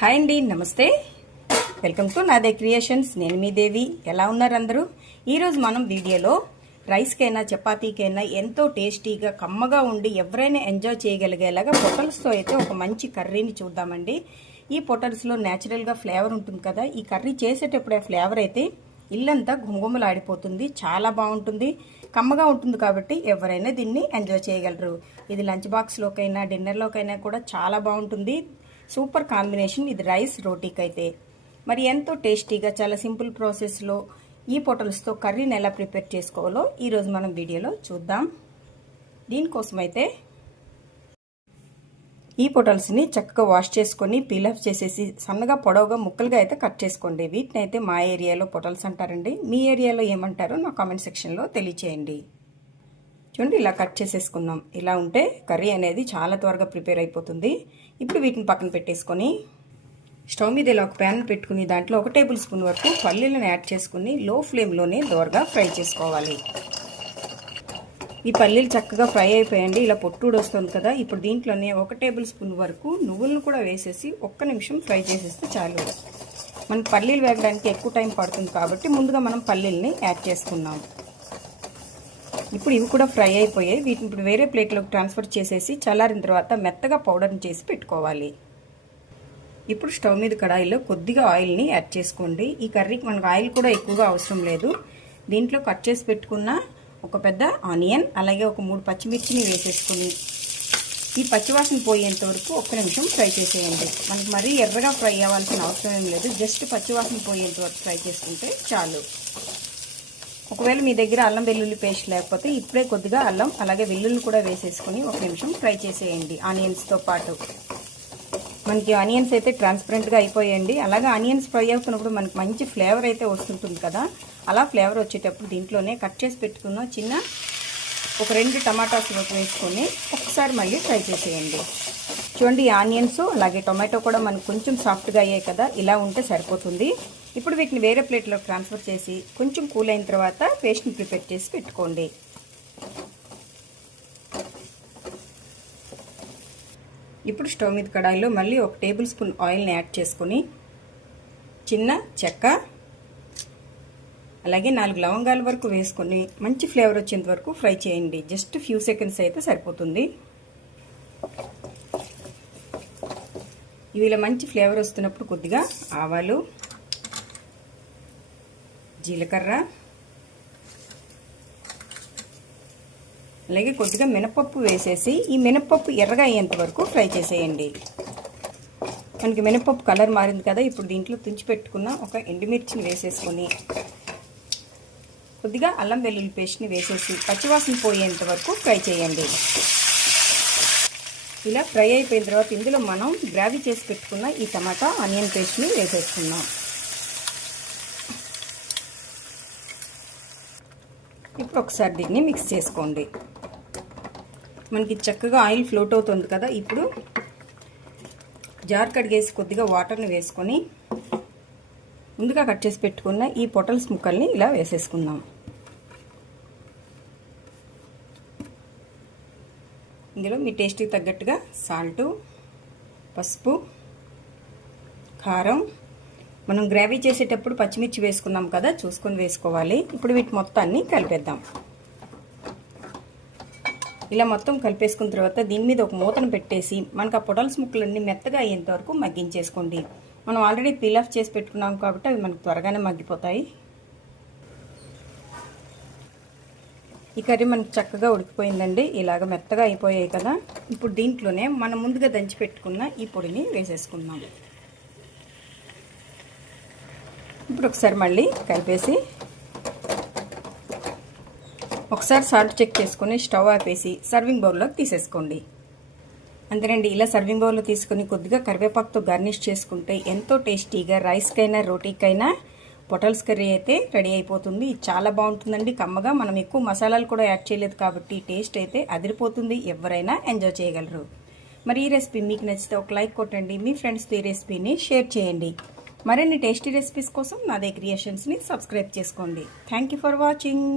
Hi అండి నమస్తే. Welcome to నాదే క్రియేషన్స్. నేను మీ దేవి. ఎలా ఉన్నారు అందరూ? ఈరోజు మనం వీడియోలో రైస్కైనా చపాతీకైనా ఎంతో టేస్టీగా కమ్మగా ఉండి ఎవరైనా ఎంజాయ్ చేయగలిగేలాగా పొటల్స్తో అయితే ఒక మంచి కర్రీని చూద్దామండి. ఈ పొటల్స్లో న్యాచురల్గా ఫ్లేవర్ ఉంటుంది కదా ఈ కర్రీ చేసేటప్పుడు ఆ ఫ్లేవర్ అయితే ఇల్లంతా గుమగుమలాడిపోతుంది చాలా బాగుంటుంది. కమ్మగా ఉంటుంది కాబట్టి ఎవరైనా దీన్ని ఎంజాయ్ చేయగలరు. ఇది లంచ్ బాక్స్లోకైనా డిన్నర్లోకైనా కూడా చాలా బాగుంటుంది. సూపర్ కాంబినేషన్ ఇది రైస్ రోటీకి అయితే మరి ఎంతో టేస్టీగా చాలా సింపుల్ ప్రాసెస్లో ఈ పొటల్స్తో కర్రీని ఎలా ప్రిపేర్ చేసుకోవాలో ఈరోజు మనం వీడియోలో చూద్దాం. దీనికోసం అయితే ఈ పొటల్స్ని చక్కగా వాష్ చేసుకొని పీలఫ్ చేసేసి సన్నగా పొడవుగా ముక్కలుగా అయితే కట్ చేసుకోండి. వీటిని అయితే మా ఏరియాలో పొటల్స్ అంటారండి. మీ ఏరియాలో ఏమంటారో నా కామెంట్ సెక్షన్లో తెలియచేయండి. చూడండి ఇలా కట్ చేసేసుకుందాం. ఇలా ఉంటే కర్రీ అనేది చాలా త్వరగా ప్రిపేర్ అయిపోతుంది. ఇప్పుడు వీటిని పక్కన పెట్టేసుకొని స్టవ్ మీద ఇలా ఒక ప్యాన్ పెట్టుకుని దాంట్లో ఒక టేబుల్ స్పూన్ వరకు పల్లీలను యాడ్ చేసుకుని లో ఫ్లేమ్లోనే దోరగా ఫ్రై చేసుకోవాలి. ఈ పల్లీలు చక్కగా ఫ్రై అయిపోయండి ఇలా పొట్టుడు వస్తుంది కదా. ఇప్పుడు దీంట్లోనే ఒక టేబుల్ స్పూన్ వరకు నువ్వులను కూడా వేసేసి ఒక్క నిమిషం ఫ్రై చేసేస్తే చాలు. మనకి పల్లీలు వేగడానికి ఎక్కువ టైం పడుతుంది కాబట్టి ముందుగా మనం పల్లీల్ని యాడ్ చేసుకున్నాం ఇప్పుడు ఇవి కూడా ఫ్రై అయిపోయాయి. వీటిని ఇప్పుడు వేరే ప్లేట్లోకి ట్రాన్స్ఫర్ చేసేసి చల్లారిన తర్వాత మెత్తగా పౌడర్ని చేసి పెట్టుకోవాలి. ఇప్పుడు స్టవ్ మీద కడాయిలో కొద్దిగా ఆయిల్ని యాడ్ చేసుకోండి. ఈ కర్రీకి మనకు ఆయిల్ కూడా ఎక్కువగా అవసరం లేదు. దీంట్లో కట్ చేసి పెట్టుకున్న ఒక పెద్ద ఆనియన్ అలాగే ఒక మూడు పచ్చిమిర్చిని వేసేసుకొని ఈ పచ్చివాసన పోయేంత వరకు ఒక్క నిమిషం ఫ్రై చేసేయండి. మనకి మరీ ఎర్రగా ఫ్రై అవ్వాల్సిన అవసరం ఏం లేదు. జస్ట్ పచ్చివాసన పోయేంత వరకు ఫ్రై చేసుకుంటే చాలు. ఒకవేళ మీ దగ్గర అల్లం వెల్లుల్లి పేస్ట్ లేకపోతే ఇప్పుడే కొద్దిగా అల్లం అలాగే వెల్లుల్లి కూడా వేసేసుకొని ఒక నిమిషం ఫ్రై చేసేయండి ఆనియన్స్తో పాటు. మనకి ఆనియన్స్ అయితే ట్రాన్స్పరెంట్గా అయిపోయాయండి అలాగే ఆనియన్స్ ఫ్రై అవుతున్నప్పుడు మనకి మంచి ఫ్లేవర్ అయితే వస్తుంటుంది కదా. అలా ఫ్లేవర్ వచ్చేటప్పుడు దీంట్లోనే కట్ చేసి పెట్టుకున్న చిన్న ఒక రెండు టమాటాస్ వేసుకొని ఒకసారి మళ్ళీ ఫ్రై చేసేయండి. చూడండి ఆనియన్స్ అలాగే టొమాటో కూడా మనకు కొంచెం సాఫ్ట్గా అయ్యాయి కదా ఇలా ఉంటే సరిపోతుంది. ఇప్పుడు వీటిని వేరే ప్లేట్లో ట్రాన్స్ఫర్ చేసి కొంచెం కూల్ అయిన తర్వాత పేస్ట్ని ప్రిపేర్ చేసి పెట్టుకోండి. ఇప్పుడు స్టవ్ మీద కడాయిలో మళ్ళీ ఒక టేబుల్ స్పూన్ ఆయిల్ని యాడ్ చేసుకొని చిన్న చెక్క అలాగే నాలుగు లవంగాల వరకు వేసుకొని మంచి ఫ్లేవర్ వచ్చేంత వరకు ఫ్రై చేయండి. జస్ట్ ఫ్యూ సెకండ్స్ అయితే సరిపోతుంది. ఇవి ఇలా మంచి ఫ్లేవర్ వస్తున్నప్పుడు కొద్దిగా ఆవాలు జీలకర్ర అలాగే కొద్దిగా మినపప్పు వేసేసి ఈ మినపప్పు ఎర్రగా అయ్యేంత వరకు ఫ్రై చేసేయండి. మనకి మినపప్పు కలర్ మారింది కదా ఇప్పుడు దీంట్లో తుంచి పెట్టుకున్న ఒక ఎండుమిర్చిని వేసేసుకొని కొద్దిగా అల్లం వెల్లుల్లి పేస్ట్ని వేసేసి పచ్చివాసన పోయేంత వరకు ఫ్రై చేయండి. ఇలా ఫ్రై అయిపోయిన తర్వాత ఇందులో మనం గ్రావీ చేసి పెట్టుకున్న ఈ టమాటా ఆనియన్ పేస్ట్ని వేసేసుకుందాం. ఇప్పుడు ఒకసారి దీన్ని మిక్స్ చేసుకోండి. మనకి చక్కగా ఆయిల్ ఫ్లోట్ అవుతుంది కదా ఇప్పుడు జార్ కడిగేసి కొద్దిగా వాటర్ని వేసుకొని ముందుగా కట్ చేసి పెట్టుకున్న ఈ పొటల్స్ ముక్కల్ని ఇలా వేసేసుకుందాం. ఇందులో మీ టేస్ట్కి తగ్గట్టుగా సాల్టు పసుపు కారం. మనం గ్రేవీ చేసేటప్పుడు పచ్చిమిర్చి వేసుకున్నాం కదా చూసుకొని వేసుకోవాలి. ఇప్పుడు వీటి మొత్తాన్ని కలిపేద్దాం. ఇలా మొత్తం కలిపేసుకున్న తర్వాత దీని మీద ఒక మూతను పెట్టేసి మనకు ఆ పొటల్స్ ముక్కలన్నీ మెత్తగా అయ్యేంత వరకు మగ్గించేసుకోండి. మనం ఆల్రెడీ పీల్ ఆఫ్ చేసి పెట్టుకున్నాం కాబట్టి అవి మనకు త్వరగానే మగ్గిపోతాయి. ఈ కర్రీ మనకి చక్కగా ఉడికిపోయిందండి. ఇలాగ మెత్తగా అయిపోయాయి కదా. ఇప్పుడు దీంట్లోనే మనం ముందుగా దంచి పెట్టుకున్న ఈ పొడిని వేసేసుకుందాం. ఇప్పుడు ఒకసారి మళ్ళీ కలిపేసి ఒకసారి సాల్ట్ చెక్ చేసుకొని స్టవ్ ఆపేసి సర్వింగ్ బౌల్లోకి తీసేసుకోండి. అంతేనండి ఇలా సర్వింగ్ బౌల్లో తీసుకొని కొద్దిగా కరివేపాకుతో గార్నిష్ చేసుకుంటే ఎంతో టేస్టీగా రైస్కైనా రోటీకైనా పొటల్స్ కర్రీ అయితే రెడీ అయిపోతుంది. చాలా బాగుంటుందండి. కమ్మగా మనం ఎక్కువ మసాలాలు కూడా యాడ్ చేయలేదు కాబట్టి టేస్ట్ అయితే అదిరిపోతుంది. ఎవరైనా ఎంజాయ్ చేయగలరు. మరి ఈ రెసిపీ మీకు నచ్చితే ఒక లైక్ కొట్టండి. మీ ఫ్రెండ్స్తో ఈ రెసిపీని షేర్ చేయండి. మరిన్ని టేస్టీ రెసిపీస్ కోసం నా క్రియేషన్స్ని సబ్స్క్రైబ్ చేసుకోండి. Thank for watching.